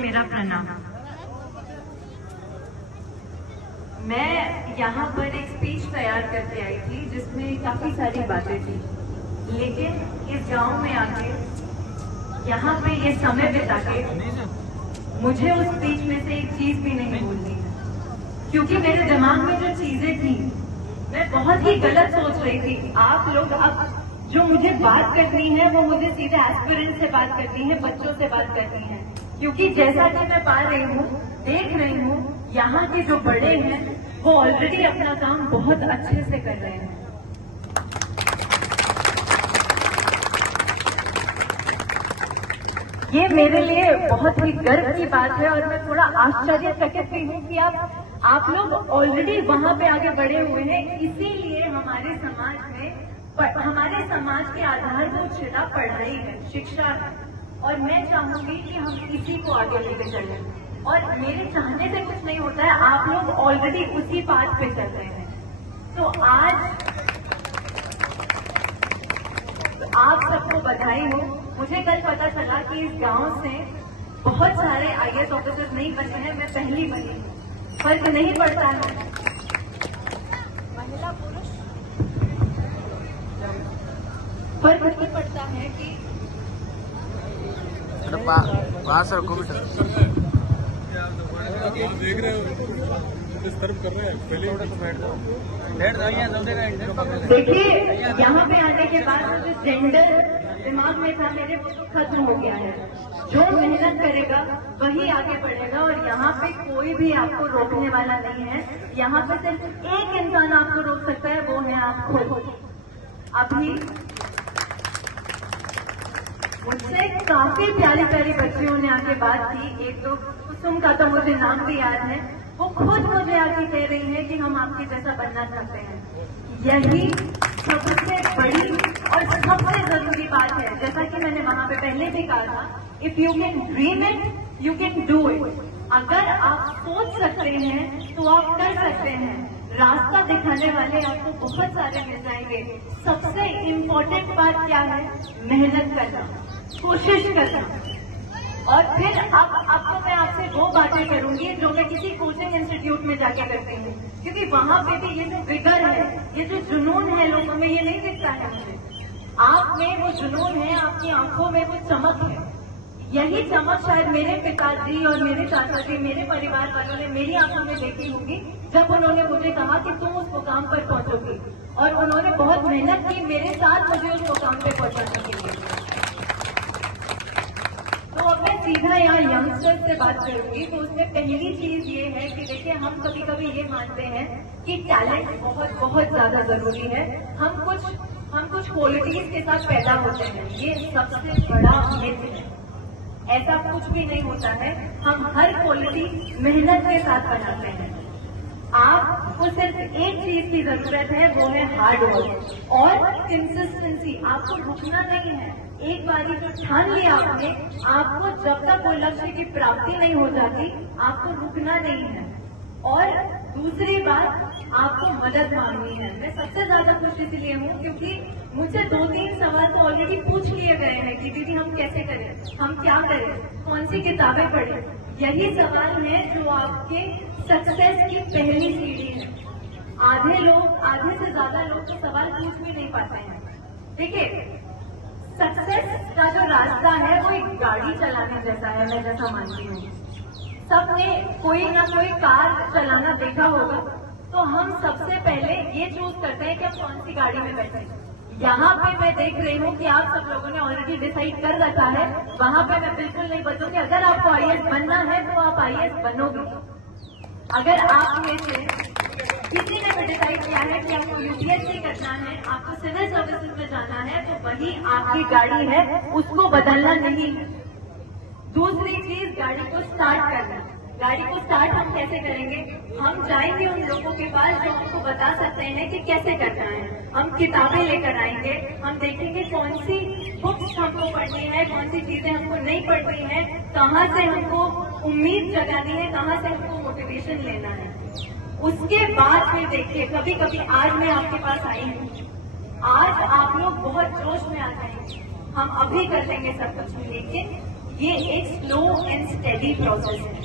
मेरा प्रणाम। मैं यहाँ पर एक स्पीच तैयार करके आई थी जिसमें काफी सारी बातें थी, लेकिन इस गांव में आके यहाँ पे ये समय बिता के मुझे उस स्पीच में से एक चीज भी नहीं भूलनी है, क्योंकि मेरे दिमाग में जो चीजें थी मैं बहुत ही गलत सोच रही थी। आप लोग अब जो मुझे बात करनी है वो मुझे सीधे एस्पिरेंट से बात करनी है, बच्चों से बात करनी है, क्योंकि जैसा कि मैं पा रही हूँ, देख रही हूँ, यहाँ के जो बड़े हैं वो ऑलरेडी अपना काम बहुत अच्छे से कर रहे हैं। ये मेरे लिए बहुत ही गर्व की बात है और मैं थोड़ा आश्चर्यचकित भी हूँ कि आप लोग ऑलरेडी वहां पे आगे बढ़े हुए हैं। इसीलिए हमारे समाज के आधारभूत शिला पढ़ाई है, शिक्षा है, और मैं चाहूंगी कि हम इसी को आगे लेकर चलें। और मेरे चाहने से कुछ नहीं होता है, आप लोग ऑलरेडी उसी पाथ पे चल रहे हैं। तो आज आप सबको बधाई हो। मुझे कल पता चला कि इस गांव से बहुत सारे आईएएस ऑफिसर नहीं बने हैं, मैं पहली बनी हूँ। फर्क नहीं पड़ता है महिला पुरुष, फर्क नहीं पड़ता है कि देख रहे हो कर रहे हैं। देखिए, यहाँ पे आने के बाद जो जेंडर दिमाग में था मेरे, वो तो खत्म हो गया है। जो मेहनत करेगा वही आगे बढ़ेगा और यहाँ पे कोई भी आपको रोकने वाला नहीं है। यहाँ पे सिर्फ एक इंसान आपको रोक सकता है, वो है आप खुद। अभी मुझसे काफी प्यारी प्यारी बच्चियों ने आके बात की। एक तो कुसुम का तो मुझे नाम भी याद है, वो खुद मुझे आके कह रही है कि हम आपके जैसा बनना चाहते हैं। यही सबसे बड़ी और सबसे जरूरी बात है। जैसा कि मैंने वहां पे पहले भी कहा था, if you can dream it, you can do it. अगर आप सोच सकते हैं तो आप कर सकते हैं। रास्ता दिखाने वाले आपको बहुत सारे मिल जाएंगे। सबसे इम्पोर्टेंट बात क्या है? मेहनत करना, कोशिश करना। और फिर अब तो मैं आपसे वो बातें करूंगी जो मैं किसी कोचिंग इंस्टीट्यूट में जाके करती हूँ, क्योंकि वहां पे भी ये जो फिगर है, ये जो जुनून है लोगों में, ये नहीं दिखता है मुझे। आप में वो जुनून है, आपकी आंखों में वो चमक है। यही चमक शायद मेरे पिताजी और मेरे चाचा जी, मेरे परिवार वालों ने मेरी आंखों में देखी होगी जब उन्होंने मुझे कहा कि तुम उस मुकाम पर पहुंचोगी, और उन्होंने बहुत मेहनत की मेरे साथ मुझे उस मुकाम पर पहुंचाने के लिए। तो अब मैं सीधा यहाँ यंगस्टर्स से बात करूंगी। तो उसमें पहली चीज ये है कि देखिए, हम कभी कभी ये मानते हैं कि टैलेंट बहुत बहुत ज्यादा जरूरी है। हम कुछ क्वालिटीज के साथ पैदा होते हैं, ये सबसे बड़ा मिथ है। ऐसा कुछ भी नहीं होता है। हम हर क्वालिटी मेहनत के साथ बनाते हैं। आपको सिर्फ एक चीज की जरूरत है, वो है हार्ड वर्क और कंसिस्टेंसी। आपको रुकना नहीं है। एक बारी जो ठान लिया आपने, आपको जब तक वो लक्ष्य की प्राप्ति नहीं हो जाती, आपको रुकना नहीं है। और दूसरी बात, आपको मदद मांगनी है। मैं सबसे ज्यादा खुश इसलिए हूँ क्योंकि मुझसे 2-3 सवाल तो ऑलरेडी पूछ लिए गए हैं कि दीदी हम कैसे करें, हम क्या करें, कौन सी किताबें पढ़ें। यही सवाल है जो आपके सक्सेस की पहली सीढ़ी है। आधे से ज्यादा लोग तो सवाल पूछ भी नहीं पाते हैं। देखिए, सक्सेस का जो रास्ता है वो एक गाड़ी चलाने जैसा है, मैं जैसा मानती हूँ। सबने कोई ना कोई कार चलाना देखा होगा, तो हम सबसे पहले ये चूज करते हैं कि हम कौन सी गाड़ी में बैठे। यहाँ पे मैं देख रही हूँ कि आप सब लोगों ने ऑलरेडी डिसाइड कर रखा है। वहां पे मैं बिल्कुल नहीं बचूंगी। अगर आपको आईएएस बनना है तो आप आईएएस बनोगे। अगर आप में से किसी ने भी डिसाइड किया है कि आपको यूपीएससी करना है, आपको सिविल सर्विसेज में जाना है, तो वही आपकी गाड़ी है, उसको बदलना नहीं है। दूसरी चीज, गाड़ी को स्टार्ट करना। गाड़ी को स्टार्ट हम कैसे करेंगे? हम जाएंगे उन लोगों के पास जो हमको बता सकते हैं कि कैसे करना है। हम किताबें लेकर आएंगे, हम देखेंगे कौन सी बुक्स हमको पढ़नी है, कौन सी चीजें हमको नहीं पढ़नी है, कहाँ से हमको उम्मीद जगानी है, कहाँ से हमको मोटिवेशन लेना है। उसके बाद फिर देखिए, कभी कभी आज मैं आपके पास आई हूँ, आज आप लोग बहुत जोश में आ जाएंगे, हम अभी कर लेंगे सब कुछ, लेकिन ये एक स्लो एंड स्टेडी प्रोसेस है।